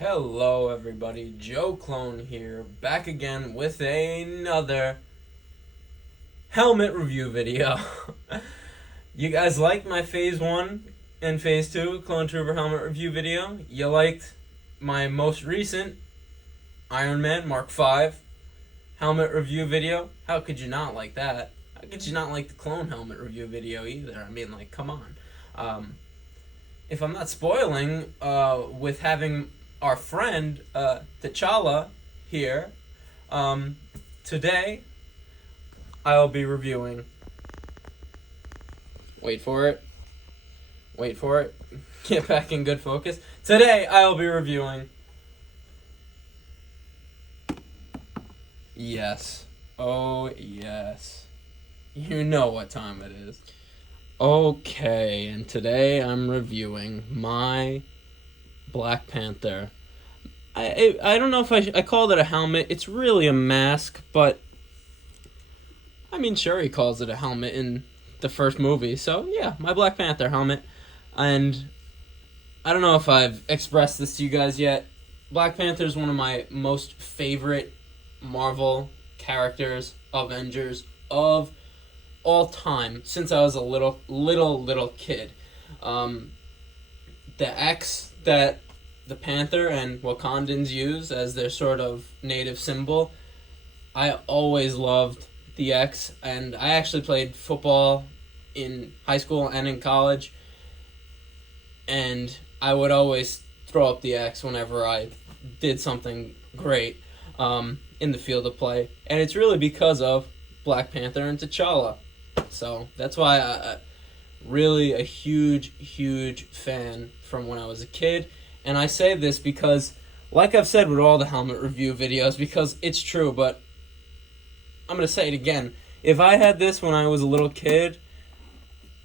Hello everybody, Joe Clone here, back again with another helmet review video. You guys liked my Phase 1 and Phase 2 Clone Trooper helmet review video. You liked my most recent Iron Man Mark 5 helmet review video. How could you not like that? How could you not like the Clone helmet review video either? I mean, like, come on. If I'm not spoiling, with having our friend T'Challa here, today I'll be reviewing. Wait for it. Get back in good focus. Today I'll be reviewing. Yes. Oh, yes. You know what time it is. Okay, and today I'm reviewing my Black Panther. I don't know if I called it a helmet. It's really a mask, but I mean, sure, he calls it a helmet in the first movie. So yeah, my Black Panther helmet. And I don't know if I've expressed this to you guys yet. Black Panther is one of my most favorite Marvel characters, Avengers of all time since I was a little kid. The X that the Panther and Wakandans use as their sort of native symbol, I always loved the X, and I actually played football in high school and in college, and I would always throw up the X whenever I did something great in the field of play, and it's really because of Black Panther and T'Challa. So that's why I really a huge fan from when I was a kid. And I say this because, like I've said with all the helmet review videos, because it's true, but I'm going to say it again. If I had this when I was a little kid,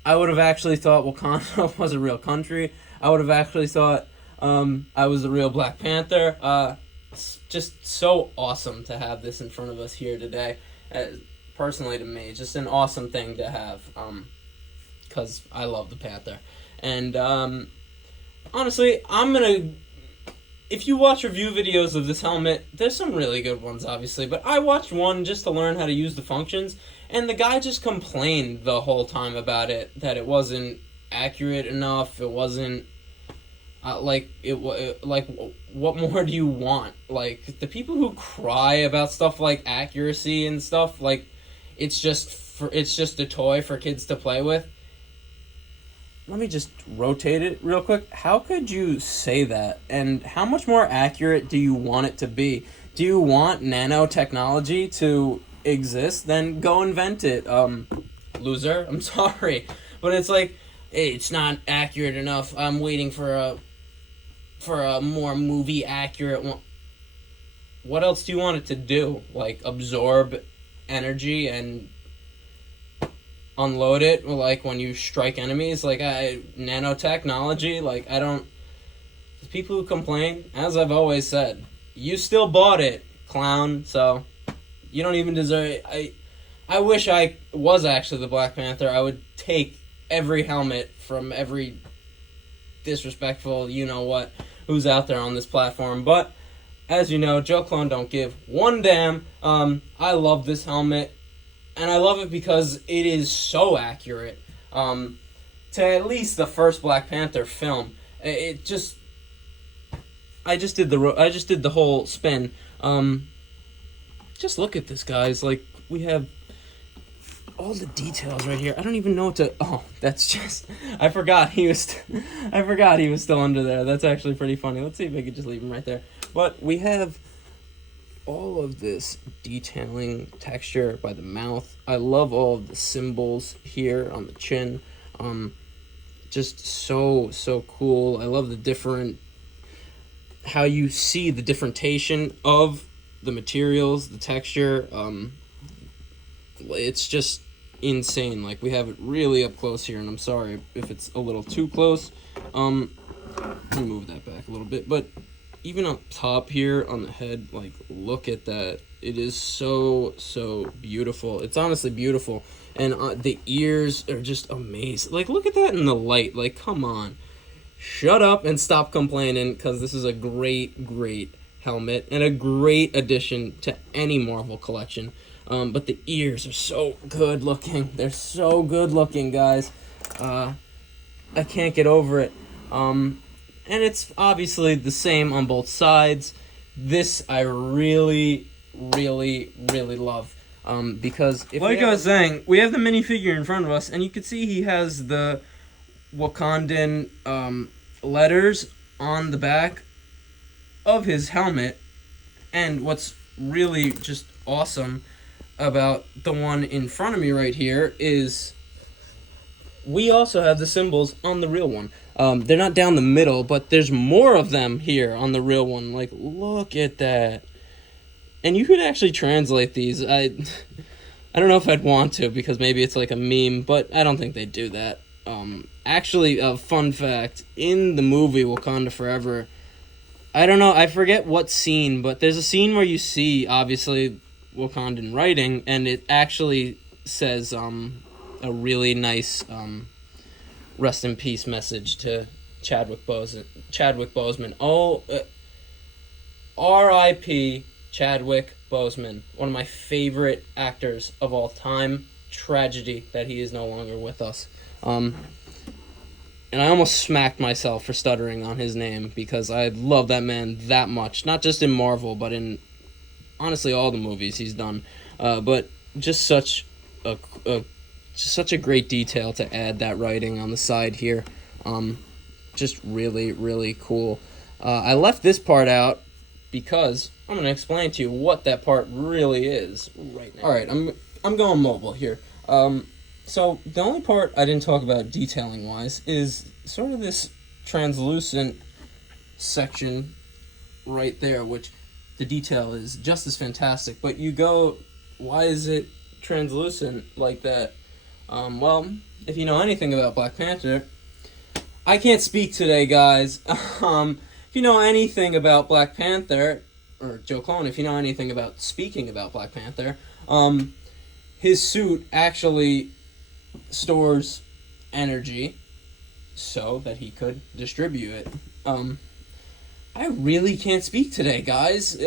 I would have actually thought Wakanda was a real country. I would have actually thought I was the real Black Panther. It's just so awesome to have this in front of us here today. Personally, to me, just an awesome thing to have, because I love the Panther. And honestly, if you watch review videos of this helmet, there's some really good ones, obviously, but I watched one just to learn how to use the functions, and the guy just complained the whole time about it, that it wasn't accurate enough, it wasn't, what more do you want? Like, the people who cry about stuff like accuracy and stuff, like, it's just a toy for kids to play with. Let me just rotate it real quick. How could you say that? And how much more accurate do you want it to be? Do you want nanotechnology to exist? Then go invent it. Loser. I'm sorry. But it's like, hey, it's not accurate enough. I'm waiting for a more movie accurate one. What else do you want it to do? Like, absorb energy and unload it, like when you strike enemies? Like, nanotechnology, like, I don't. The people who complain, as I've always said, you still bought it, clown, so you don't even deserve it. I wish I was actually the Black Panther. I would take every helmet from every disrespectful you-know-what who's out there on this platform, but as you know, Joe Clone don't give one damn. I love this helmet, and I love it because it is so accurate. To at least the first Black Panther film, I just did the whole spin. Just look at this, guys. Like, we have all the details right here. I don't even know what to. Oh, that's just. I forgot he was still under there. That's actually pretty funny. Let's see if I could just leave him right there. But we have all of this detailing texture by the mouth. I love all of the symbols here on the chin. Just so cool. I love the different, how you see the differentiation of the materials, the texture. It's just insane. Like, we have it really up close here, and I'm sorry if it's a little too close. Let me move that back a little bit, but even up top here on the head, like, look at that. It is so beautiful. It's honestly beautiful. And the ears are just amazing. Like, look at that in the light. Like, come on. shut up and stop complaining, because this is a great, great helmet and a great addition to any Marvel collection. But the ears are so good looking. They're so good looking, guys. I can't get over it. And it's obviously the same on both sides. This I really, really, really love. Because if like I was saying, we have the minifigure in front of us, and you can see he has the Wakandan letters on the back of his helmet. And what's really just awesome about the one in front of me right here is we also have the symbols on the real one. They're not down the middle, but there's more of them here on the real one. Like, look at that. And you could actually translate these. I don't know if I'd want to, because maybe it's like a meme, but I don't think they'd do that. Actually, a fun fact, in the movie Wakanda Forever, I don't know, I forget what scene, but there's a scene where you see, obviously, Wakandan writing, and it actually says a really nice rest in peace message to Chadwick Boseman. Oh, R.I.P. Chadwick Boseman, one of my favorite actors of all time. Tragedy that he is no longer with us. And I almost smacked myself for stuttering on his name, because I love that man that much. Not just in Marvel, but in, honestly, all the movies he's done. But just such a great detail to add that writing on the side here. Just really, really cool. I left this part out because I'm going to explain to you what that part really is right now. All right, I'm going mobile here. So the only part I didn't talk about detailing-wise is sort of this translucent section right there, which the detail is just as fantastic. But you go, why is it translucent like that? Well, if you know anything about Black Panther, I can't speak today, guys. If you know anything about Black Panther, or Joe Clone, if you know anything about speaking about Black Panther, his suit actually stores energy so that he could distribute it. I really can't speak today, guys.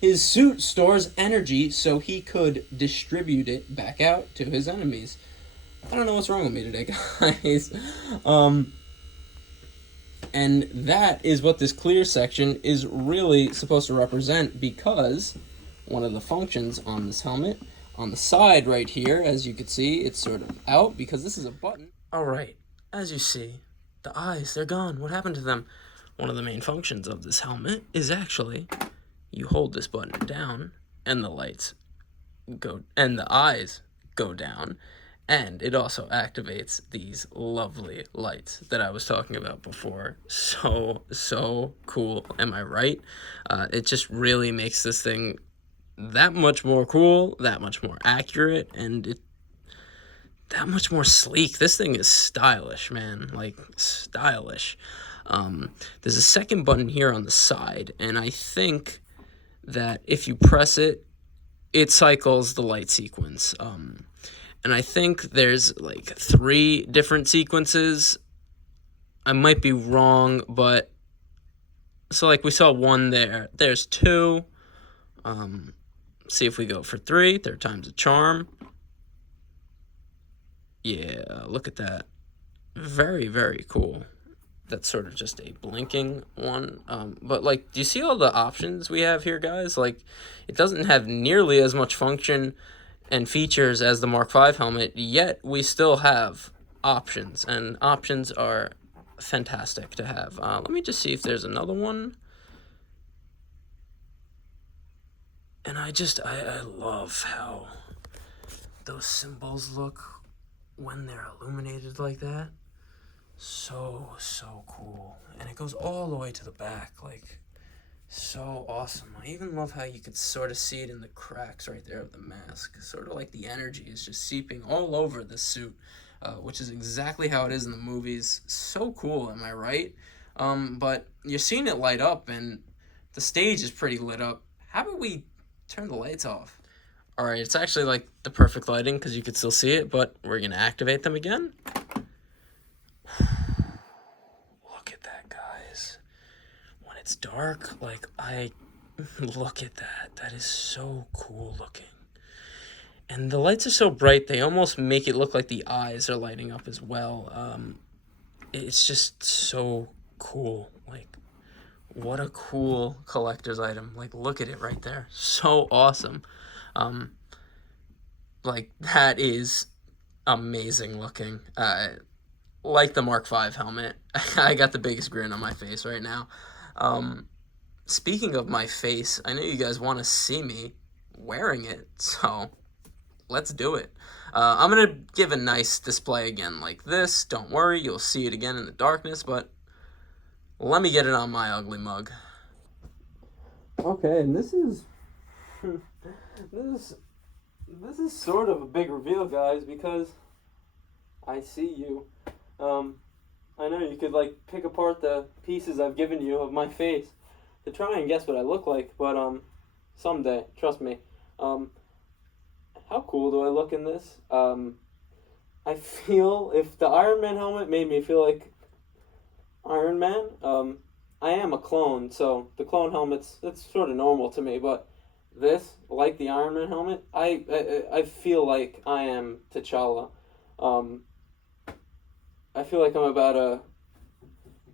His suit stores energy so he could distribute it back out to his enemies. I don't know what's wrong with me today, guys. And that is what this clear section is really supposed to represent, because one of the functions on this helmet, on the side right here, as you can see, it's sort of out because this is a button. Alright, as you see, the eyes, they're gone. What happened to them? One of the main functions of this helmet is actually, you hold this button down, and the lights go, and the eyes go down, and it also activates these lovely lights that I was talking about before. So cool. Am I right? It just really makes this thing that much more cool, that much more accurate, and that much more sleek. This thing is stylish, man. Like, stylish. There's a second button here on the side, and I think that if you press it, it cycles the light sequence. And I think there's like 3 different sequences. I might be wrong, but so like we saw 1 there. There's 2. See if we go for 3. 3rd time's a charm. Yeah, look at that. Very, very cool. That's sort of just a blinking one. But like, do you see all the options we have here, guys? Like, it doesn't have nearly as much function and features as the Mark V helmet, yet we still have options, and options are fantastic to have. Let me just see if there's another one. And I love how those symbols look when they're illuminated like that. So cool. And it goes all the way to the back, like, so awesome. I even love how you could sort of see it in the cracks right there of the mask. Sort of like the energy is just seeping all over the suit, which is exactly how it is in the movies. So cool, am I right? But you're seeing it light up, and the stage is pretty lit up. How about we turn the lights off? Alright, it's actually like the perfect lighting because you could still see it, but we're going to activate them again. Look at it's dark. Like, I look at that. That is so cool looking. And the lights are so bright, they almost make it look like the eyes are lighting up as well. It's just so cool. Like, what a cool collector's item. Like, look at it right there. So awesome. Um, like, that is amazing looking. Like the Mark V helmet. I got the biggest grin on my face right now. Um, Speaking of my face, I know you guys want to see me wearing it, so let's do it. I'm going to give a nice display again like this. Don't worry, you'll see it again in the darkness, but let me get it on my ugly mug. Okay, and this is this this is sort of a big reveal, guys, because I see you. Um, I know you could like pick apart the pieces I've given you of my face to try and guess what I look like, but someday, trust me. Um, how cool do I look in this? I feel if the Iron Man helmet made me feel like Iron Man, I am a clone, so the clone helmet's that's sort of normal to me, but this, like the Iron Man helmet, I feel like I am T'Challa. Um, I feel like I'm about to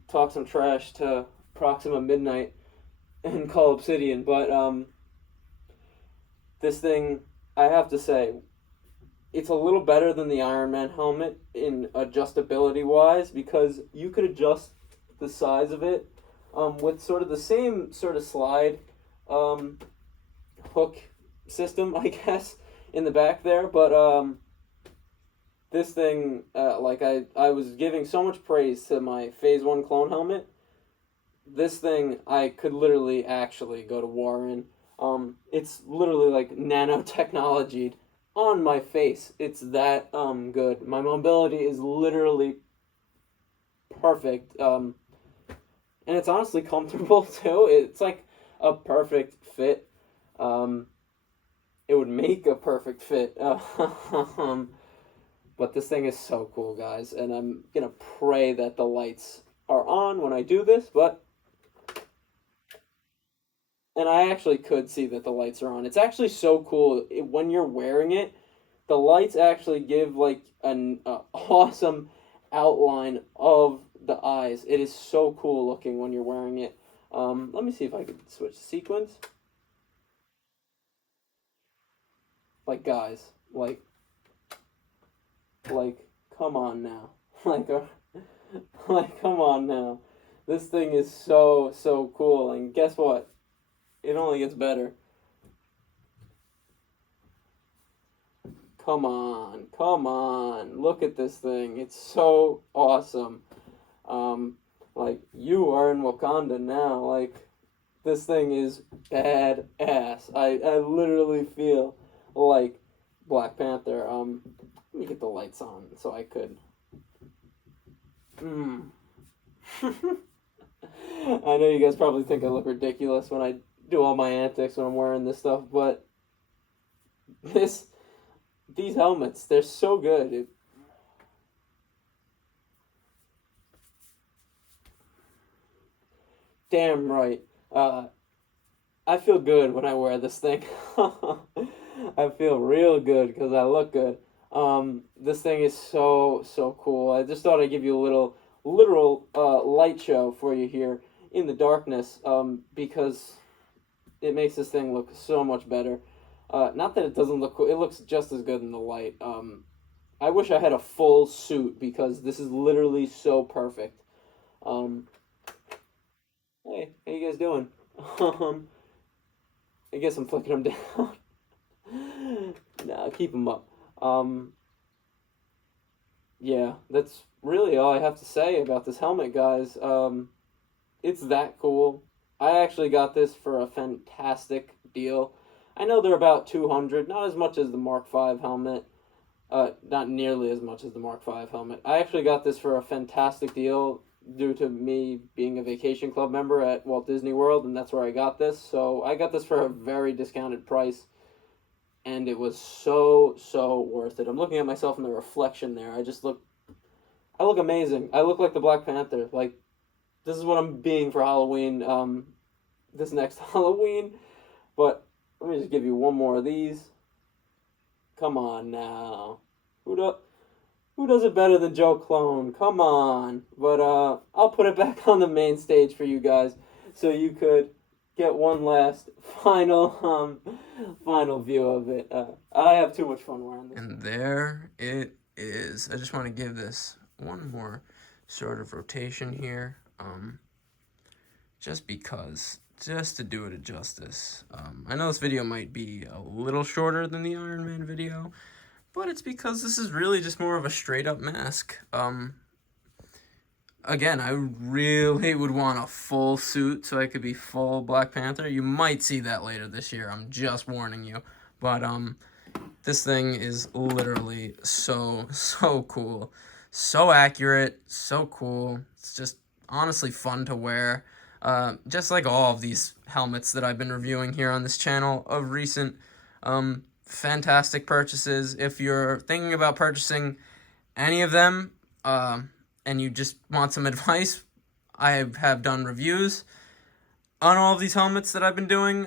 talk some trash to Proxima Midnight and call Obsidian, but this thing, I have to say, it's a little better than the Iron Man helmet in adjustability wise because you could adjust the size of it with sort of the same sort of slide um, hook system, I guess, in the back there. But this thing, I was giving so much praise to my Phase 1 clone helmet. This thing, I could literally actually go to war in. It's literally like nanotechnology on my face. It's that good. My mobility is literally perfect. And it's honestly comfortable too. It's like a perfect fit. Um, it would make a perfect fit. But this thing is so cool, guys, and I'm gonna pray that the lights are on when I do this. But and I actually could see that the lights are on. It's actually so cool when you're wearing it. The lights actually give like an awesome outline of the eyes. It is so cool looking when you're wearing it. Let me see if I could switch sequence. Like guys, like come on now, like like come on now. This thing is so cool, and guess what? It only gets better. Come on, come on. Look at this thing. It's so awesome. Like, you are in Wakanda now. Like, this thing is badass. I literally feel like Black Panther. Let me get the lights on so I could. I know you guys probably think I look ridiculous when I do all my antics when I'm wearing this stuff, but this these helmets, they're so good. Damn right. Uh, I feel good when I wear this thing. I feel real good because I look good. This thing is so cool. I just thought I'd give you a little literal light show for you here in the darkness because it makes this thing look so much better. Not that it doesn't look cool. It looks just as good in the light. I wish I had a full suit because this is literally so perfect. Um, hey, how you guys doing? Um, I guess I'm flicking them down. Nah, keep them up. Um, yeah, that's really all I have to say about this helmet, guys. It's that cool. I actually got this for a fantastic deal. I know they're about 200, not as much as the Mark V helmet. Not nearly as much as the Mark V helmet. I actually got this for a fantastic deal due to me being a vacation club member at Walt Disney World, and that's where I got this. So I got this for a very discounted price, and it was so worth it. I'm looking at myself in the reflection there. I look amazing. I look like the Black Panther. Like, this is what I'm being for Halloween. This next Halloween, but let me just give you one more of these. Come on now, who does it better than Joe Clone? Come on, but I'll put it back on the main stage for you guys, so you could get one last final view of it. I have too much fun wearing this. And there it is. I just want to give this one more sort of rotation here, just to do it a justice. I know this video might be a little shorter than the Iron Man video, but it's because this is really just more of a straight up mask. Again, I really would want a full suit so I could be full Black Panther. You might see that later this year. I'm just warning you. But this thing is literally so cool. So accurate, so cool. It's just honestly fun to wear. Just like all of these helmets that I've been reviewing here on this channel of recent fantastic purchases. If you're thinking about purchasing any of them, and you just want some advice, I have done reviews on all of these helmets that I've been doing.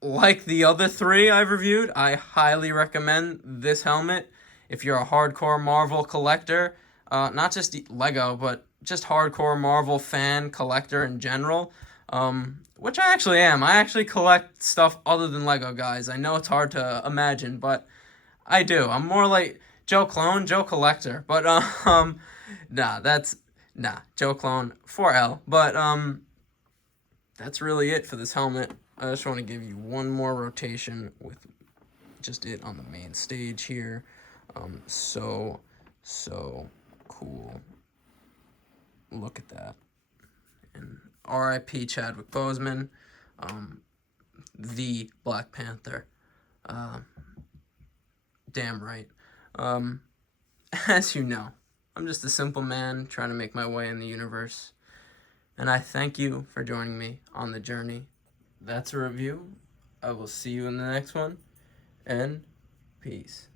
Like the other three I've reviewed, I highly recommend this helmet if you're a hardcore Marvel collector, not just Lego, but just hardcore Marvel fan collector in general, which I actually am. I actually collect stuff other than Lego, guys. I know it's hard to imagine, but I do. I'm more like Joe Clone, Joe Collector, but Joe Clone 4L, but that's really it for this helmet. I just want to give you one more rotation with just it on the main stage here. So cool. Look at that. And R.I.P. Chadwick Boseman, the Black Panther. Damn right. As you know, I'm just a simple man trying to make my way in the universe. And I thank you for joining me on the journey. That's a review. I will see you in the next one. And peace.